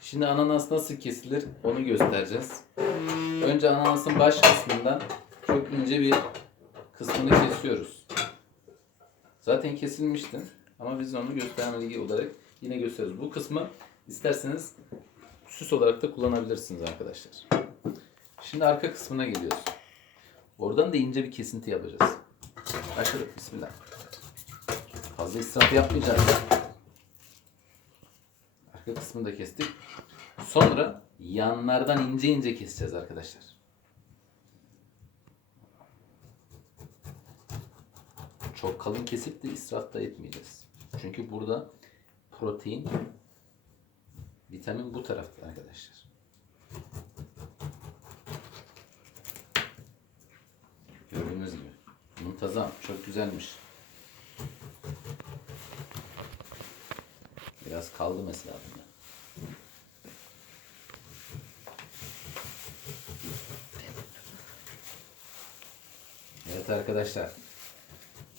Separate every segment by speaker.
Speaker 1: Şimdi ananas nasıl kesilir onu göstereceğiz. Önce ananasın baş kısmından çok ince bir kısmını kesiyoruz. Zaten kesilmişti ama biz onu göstermeli olarak yine gösteriyoruz. Bu kısmı isterseniz süs olarak da kullanabilirsiniz arkadaşlar. Şimdi arka kısmına geliyoruz. Oradan da ince bir kesinti yapacağız. Başladık. Bismillah. Fazla israf yapmayacağız. Arka kısmını da kestik. Sonra yanlardan ince ince keseceğiz arkadaşlar. Çok kalın kesip de israf da etmeyeceğiz. Çünkü burada protein, vitamin bu tarafta arkadaşlar. Gördüğünüz gibi. Muntazam. Çok güzelmiş. Biraz kaldı mesela bunda. Evet arkadaşlar.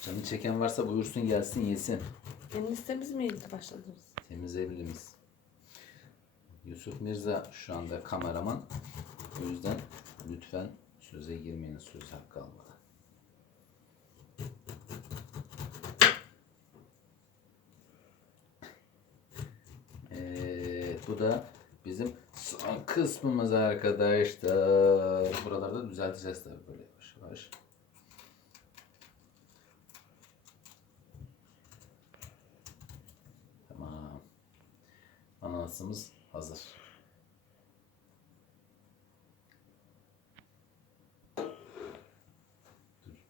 Speaker 1: Canı çeken varsa buyursun gelsin yesin.
Speaker 2: Eliniz temiz miydi başladınız?
Speaker 1: Temiz evlimiz. Yusuf Mirza şu anda kameraman. O yüzden lütfen söze girmeyin söz hakkı almadan. Evet, bu da bizim son kısmımız arkadaşlar. Buralarda düzelteceğiz tabii böyle yavaş yavaş. Tamam. Ananasımız hazır.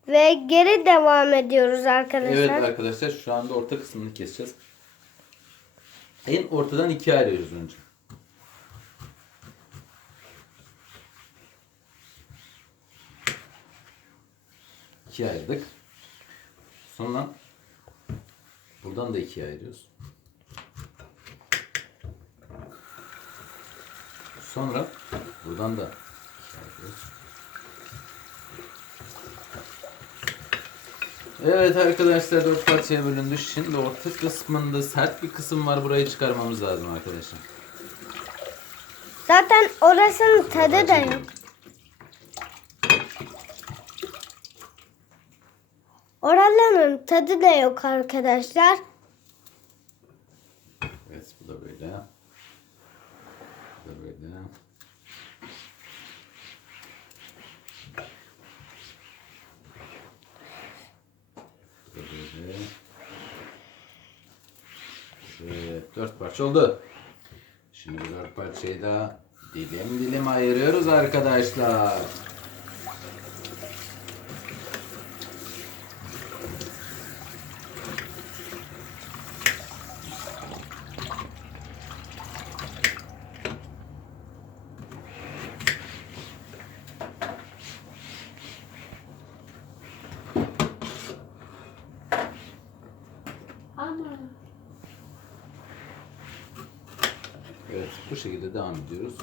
Speaker 3: Ve geri devam ediyoruz arkadaşlar.
Speaker 1: Evet arkadaşlar şu anda orta kısmını keseceğiz. En ortadan ikiye ayırıyoruz önce. İkiye ayırdık. Sonra buradan da ikiye ayırıyoruz. Sonra buradan da ikiye ayırıyoruz. Evet arkadaşlar dört parçaya bölündü. Şimdi orta kısmında sert bir kısım var. Burayı çıkarmamız lazım arkadaşlar.
Speaker 3: Zaten orasının tadı da yok. Oraların tadı da yok arkadaşlar.
Speaker 1: Evet bu da böyle. Bu da böyle. Bu da böyle. Evet dört parça oldu. Şimdi bu dört parçayı da dilim dilim ayırıyoruz arkadaşlar. Evet bu şekilde devam ediyoruz.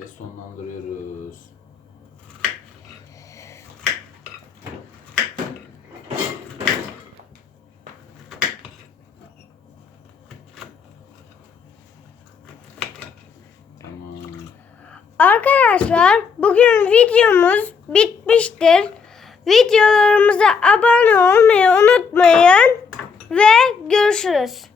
Speaker 1: Ve sonlandırıyoruz.
Speaker 3: Arkadaşlar bugün videomuz bitmiştir. Videolarımıza abone olmayı unutmayın ve görüşürüz.